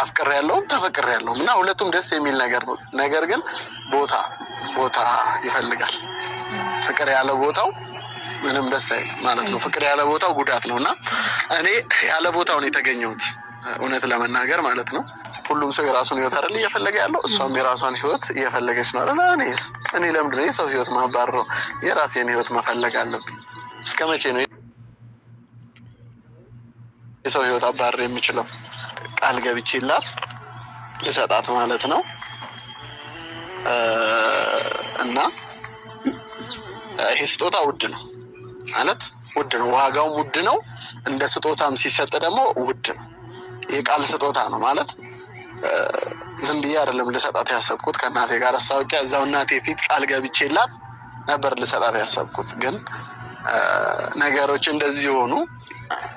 አፍቅሬያለሁም ተፈቅሬያለሁም እና ሁለቱም ደስ የሚል ነገር ግን ቦታ ይፈልጋል ፍቅር ያለ ቦታው ምንም ደስ አይልም ማለት ነው ፍቅር ያለ ቦታው ጉዳት ነውና እኔ ያለ ቦታው ነው የተገኘሁት እውነት ለመናገር ማለት ነው ሁሉም ሰው የራሱን ህይወት አይደል እየፈለገ ያለው እሷም የራሷን ህይወት እየፈለገች ነው አይደል እኔ ለምን ነው ሰው ህይወት ማባረው የራሴን ህይወት መፈለግ አለብኝ እስከመቼ ነው የሰው ህይወት አባረር የሚችለው ቃል ገብቼላት ልሰጣት ማለት ነው እና ይሄ ስጦታ ውድ ነው ማለት ውድ ነው ዋጋው ውድ ነው እንደ ስጦታም ሲሰጥ ደግሞ ውድ ነው የቃል ስጦታ ነው ማለት ዝም ብዬ አይደለም ልሰጣት ያሰብኩት ከናቴ ጋር አሳውቂያ እዛው እናቴ ፊት ቃል ገብቼላት ነበር ልሰጣት ያሰብኩት ግን ነገሮች እንደዚህ ሆኑ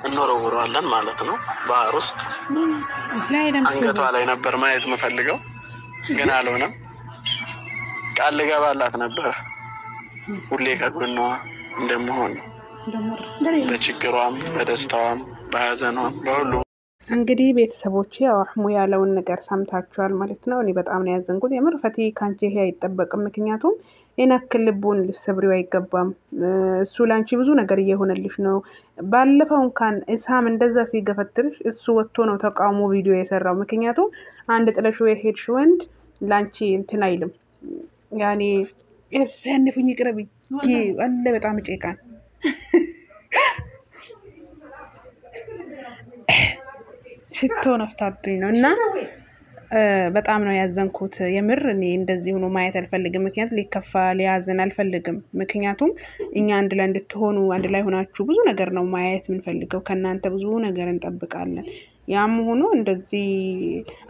እንወረወራለን ማለት ነው ባህር ውስጥ አንገቷ ላይ ነበር ማየት መፈልገው ግን አልሆነም ቃል ገባላት ነበር ሁሌ ከጎኗ እንደምሆን በችግሯም በደስታዋም በሐዘኗም በሁሉ እንግዲህ ቤተሰቦቼ አህሙ ያለውን ነገር ሰምታችኋል ማለት ነው እኔ በጣም ነው ያዘንኩት የምር ፈቲ ካንቺ ይሄ አይጠበቅም ምክንያቱም የናክል ልቡን ልሰብሪው አይገባም እሱ ላንቺ ብዙ ነገር እየሆነልሽ ነው ባለፈው እንኳን እሳም እንደዛ ሲገፈትርሽ እሱ ወጥቶ ነው ተቃውሞ ቪዲዮ የሰራው ምክንያቱም አንድ ጥለሽ ሄድሽ ወንድ ላንቺ እንትን አይልም ያኔ ያንፉኝ ይቅርብ አለ በጣም ጨቃን ሽቶ ነፍታብኝ ነውና በጣም ነው ያዘንኩት የምር እኔ እንደዚህ ሆኖ ማየት አልፈልግም ምክንያቱም ሊከፋ ሊያዘን አልፈልግም ምክንያቱም እኛ አንድ ላይ እንድትሆኑ አንድ ላይ ሆናችሁ ብዙ ነገር ነው ማየት ምንፈልገው ከናንተ ብዙ ነገር እንጠብቃለን ያም ሆኖ እንደዚህ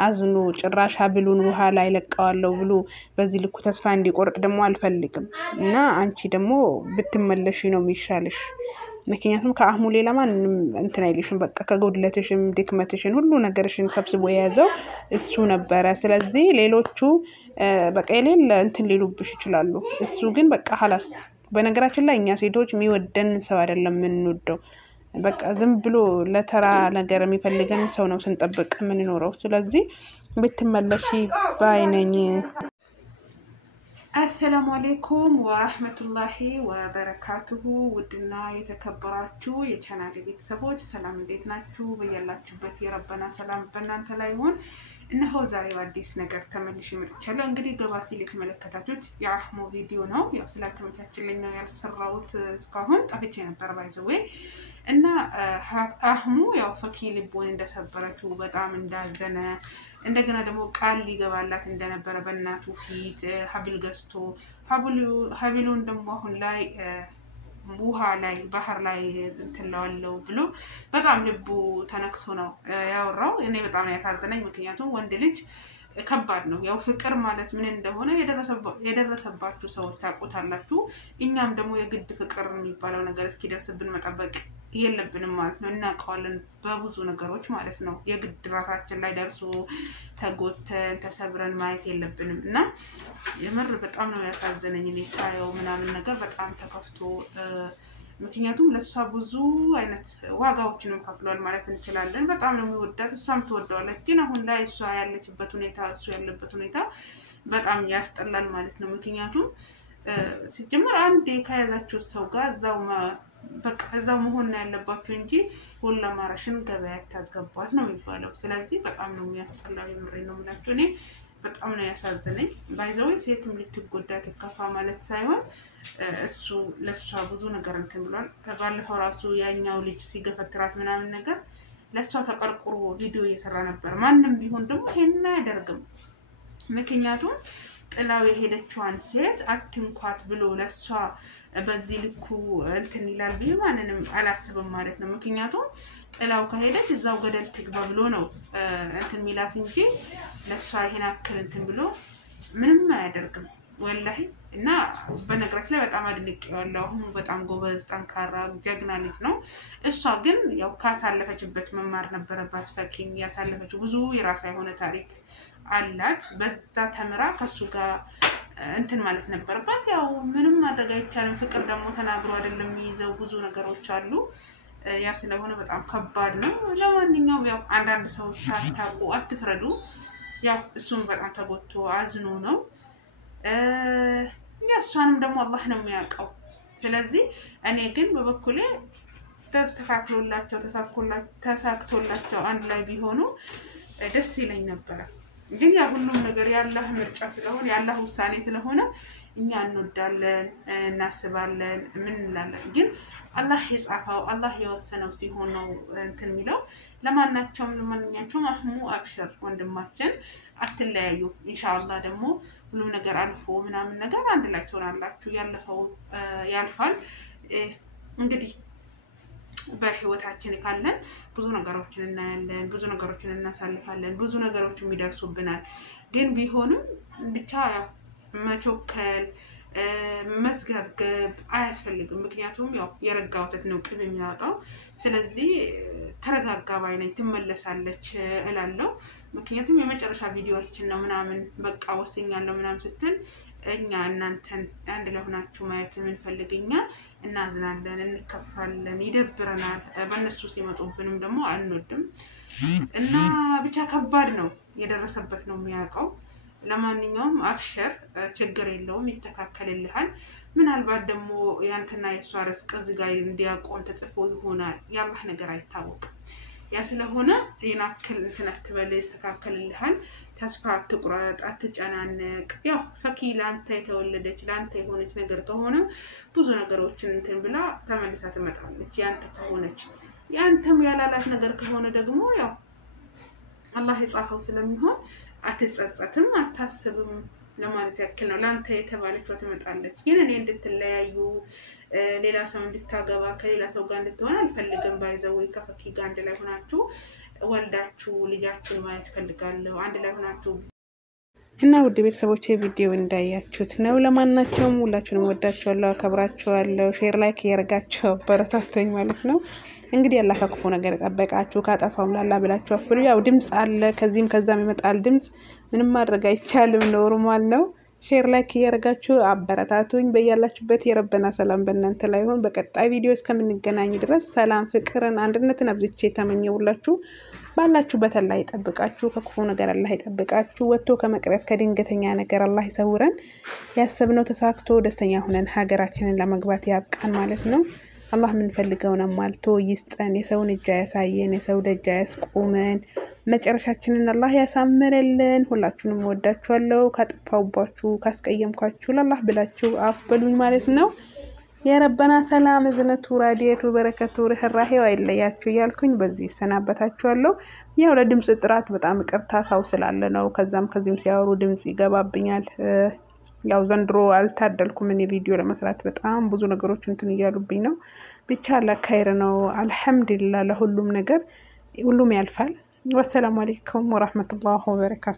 አዝኖ ጭራሽ ሀብሉን ውሃ ላይ ለቀዋለው ብሎ በዚህ ልኩ ተስፋ እንዲቆርጥ ደግሞ አልፈልግም እና አንቺ ደግሞ ብትመለሺ ነው የሚሻልሽ ምክንያቱም ከአህሙ ሌላ ማንንም እንትን አይልሽም በቃ ከጎድለትሽም ድክመትሽን ሁሉ ነገርሽን ሰብስቦ የያዘው እሱ ነበር ስለዚህ ሌሎቹ በቃ የሌለ እንትን ሊሉብሽ ይችላሉ እሱ ግን በቃ خلاص በነገራችን ላይ እኛ ሴቶች የሚወደን ሰው አይደለም የምንወደው በቃ ዝም ብሎ ለተራ ነገር የሚፈልገን ሰው ነው ስንጠብቅ ምን ይኖረው ስለዚህ ብትመለሺ ባይነኝ السلام عليكم ورحمة الله وبركاته ودنا يتكبراتو يچانال ቤተሰቦች ሰላም እንዴት ናችሁ በያላችሁበት የረበና ሰላም በእናንተ ላይ ይሁን እነሆ ዛሬ አዲስ ነገር ተመልሼ መጥቻለሁ እንግዲህ ገባ ሲል የተመለከታችሁት የአህሙ ቪዲዮ ነው ያው ስላልተመቻችልኝ ነው ያልሰራሁት እስካሁን ጠፍቼ ነበር ባይዘው እና አህሙ ያው ፈኪ ልቦን እንደሰበረችው በጣም እንዳዘነ እንደገና ደግሞ ቃል ሊገባላት እንደነበረ በእናቱ ፊት ሀብል ገዝቶ ሀብሉን ደግሞ አሁን ላይ ውሃ ላይ ባህር ላይ እንትላለው ብሎ በጣም ልቡ ተነክቶ ነው ያወራው እኔ በጣም ያሳዘነኝ ምክንያቱም ወንድ ልጅ ከባድ ነው ያው ፍቅር ማለት ምን እንደሆነ የደረሰባችሁ ሰዎች ታውቁታላችሁ እኛም ደግሞ የግድ ፍቅር የሚባለው ነገር እስኪደርስብን መጠበቅ የለብንም ማለት ነው እናቀዋለን በብዙ ነገሮች ማለት ነው የግድ ራሳችን ላይ ደርሶ ተጎተን ተሰብረን ማየት የለብንም እና የምር በጣም ነው ያሳዘነኝ እኔ ሳየው ምናምን ነገር በጣም ተከፍቶ ምክንያቱም ለሷ ብዙ አይነት ዋጋዎችንም ከፍሏል ማለት እንችላለን በጣም ነው የሚወዳት እሷም ትወደዋለች ግን አሁን ላይ እሷ ያለችበት ሁኔታ እሱ ያለበት ሁኔታ በጣም ያስጠላል ማለት ነው ምክንያቱም ሲጀመር አንዴ ከያዛችሁት ሰው ጋር በቃ እዛው መሆን ያለባችሁ እንጂ ሁላ ማራሽን ገበያ ታስገባት ነው የሚባለው ስለዚህ በጣም ነው የሚያስጠላው የምሬ ነው ማለት እኔ በጣም ነው ያሳዘነኝ ባይዘው ሴትም ልትጎዳ ተከፋ ማለት ሳይሆን እሱ ለሷ ብዙ ነገር እንትን ብሏል ባለፈው ራሱ ያኛው ልጅ ሲገፈትራት ምናምን ነገር ለሷ ተቀርቅሮ ቪዲዮ እየሰራ ነበር ማንንም ቢሆን ደግሞ ይሄን አያደርግም ምክንያቱም ጥላው የሄደችዋን ሴት አትንኳት ብሎ ለሷ በዚህ ልኩ እንትን ይላል ቢማንንም አላስብም ማለት ነው ምክንያቱም ጥላው ከሄደች እዛው ገደል ትግባ ብሎ ነው እንትን ሚላት እንጂ ለሷ ይሄን አክል እንትን ብሎ ምንም አያደርግም ወላሂ እና በነገራችን ላይ በጣም አድንቄዋለሁ አሁን በጣም ጎበዝ ጠንካራ ጀግና ልጅ ነው እሷ ግን ያው ካሳለፈችበት መማር ነበረባት ፈኪም ያሳለፈችው ብዙ የራሷ የሆነ ታሪክ አላት በዛ ተምራ ከሱ ጋር እንትን ማለት ነበርባት ያው ምንም ማድረግ አይቻልም ፍቅር ደግሞ ተናግሮ አይደለም ይዘው ብዙ ነገሮች አሉ ያ ስለሆነ በጣም ከባድ ነው ለማንኛውም ያው አንዳንድ ሰዎች ሳታውቁ አትፍረዱ ያው እሱም በጣም ተጎድቶ አዝኖ ነው ያሷንም ደግሞ አላህ ነው የሚያውቀው ስለዚህ እኔ ግን በበኩሌ ተሳክቶላቸው አንድ ላይ ቢሆኑ ደስ ይለኝ ነበር ግን ያ ሁሉም ነገር ያላህ ምርጫ ስለሆነ ያላህ ውሳኔ ስለሆነ እኛ እንወዳለን እናስባለን ምን እንላለን ግን አላህ ይጻፈው አላህ የወሰነው ሲሆን ነው እንትን የሚለው ለማንኛቸውም አህሙ አብሽር ወንድማችን አትለያዩ ኢንሻአላህ ደግሞ ሁሉም ነገር አልፎ ምናምን ነገር አንድ ላይ ትሆናላችሁ ያለፈው ያልፋል እንግዲህ በህይወታችን ካለን ብዙ ነገሮችን እናያለን ብዙ ነገሮችን እናሳልፋለን ብዙ ነገሮችን ይደርሱብናል ግን ቢሆንም ብቻ ያው መቾከል መስገብገብ አያስፈልግም ምክንያቱም ያው የረጋው ወተት ነው ቅቤ የሚያወጣው ስለዚህ ተረጋጋ ባይነኝ ትመለሳለች እላለሁ ምክንያቱም የመጨረሻ ቪዲዮአችን ነው ምናምን በቃ ወስኛለሁ ምናምን ስትል እኛ እናንተን አንድ ላይ ሆናችሁ ማየት ምንፈልግኛ እናዝናለን እንከፋለን ይደብረናል በእነሱ ሲመጡብንም ደግሞ አንወድም እና ብቻ ከባድ ነው የደረሰበት ነው የሚያውቀው ለማንኛውም አብሽር ችግር የለውም ይስተካከልልሃል ምናልባት ደግሞ ያንተና የሷ ርስቅ ዝጋይ እንዲያቆም ተጽፎ ይሆናል ያላህ ነገር አይታወቅም ያ ስለሆነ የናክል እንትን አትበል ይስተካከልልሃል ተስፋ አትቁረጥ አትጨናነቅ ያው ፈኪ ላንተ የተወለደች ላንተ የሆነች ነገር ከሆነ ብዙ ነገሮችን እንትን ብላ ተመልሳ ትመጣለች ያንተ ከሆነች ያንተም ያላላት ነገር ከሆነ ደግሞ ያው አላህ ይጻፈው ስለሚሆን አትጸጸትም አታስብም ለማለት ያክል ነው ላንተ የተባለችው ትመጣለች ግን እኔ እንድትለያዩ ሌላ ሰው እንድታገባ ከሌላ ሰው ጋር እንድትሆን አልፈልግም ባይዘው ከፈኪ ጋር አንድ ላይ ሆናችሁ ወልዳችሁ ልጃችሁን ማየት ፈልጋለሁ አንድ ላይ ሆናችሁ እና ውድ ቤተሰቦቼ ቪዲዮ እንዳያችሁት ነው ለማንኛውም ሁላችሁንም ወዳችኋለሁ አከብራችኋለሁ ሼር ላይክ ያርጋችሁ በረታተኝ ማለት ነው እንግዲህ አላህ ከክፉ ነገር ተጠበቃችሁ ካጠፋውም ላላ ብላችሁ አፍሩ ያው ድምጽ አለ ከዚህም ከዛም ይመጣል ድምጽ ምንም ማድረግ አይቻልም ኖርማል ነው ሼር ላይክ ያርጋችሁ አበረታቱኝ በእያላችሁበት የረበና ሰላም በእናንተ ላይ ይሁን በቀጣይ ቪዲዮ እስከምንገናኝ ድረስ ሰላም ፍቅርን አንድነትን አብዝቼ ተመኘውላችሁ ባላችሁበት አላህ ይጠብቃችሁ ከክፉ ነገር አላህ ይጠብቃችሁ ወጥቶ ከመቅረት ከድንገተኛ ነገር አላህ ይሰውረን ያሰብነው ተሳክቶ ደስተኛ ሆነን ሀገራችንን ለመግባት ያብቃን ማለት ነው አላህ ምን ፈልገውና ማልቶ ይስጠን የሰውን እጅ ያሳየን የሰው ደጅ ያስቆመን መጨረሻችንን አላህ ያሳምረልን ሁላችሁንም ወዳችኋለሁ ካጥፋውባችሁ ካስቀየምኳችሁ ለአላህ ብላችሁ አፍ በሉኝ ማለት ነው የረበና ሰላም እዝነቱ ራዲየቱ በረከቱ ርህራሄው አይለያችሁ ያልኩኝ በዚህ ሰናበታችኋለሁ ያው ለድምጽ ጥራት በጣም ቅርታ ሳው ስላለ ነው ከዚህም ሲያወሩ ድምጽ ይገባብኛል ያው ዘንድሮ አልታደልኩም እኔ ቪዲዮ ለመስራት በጣም ብዙ ነገሮች እንትን ይያሉብኝ ነው ብቻ ለካይር ነው አልহামዱሊላህ ለሁሉም ነገር ሁሉም ያልፋል ወሰላሙ አለይኩም ወራህመቱላሂ ወበረካቱ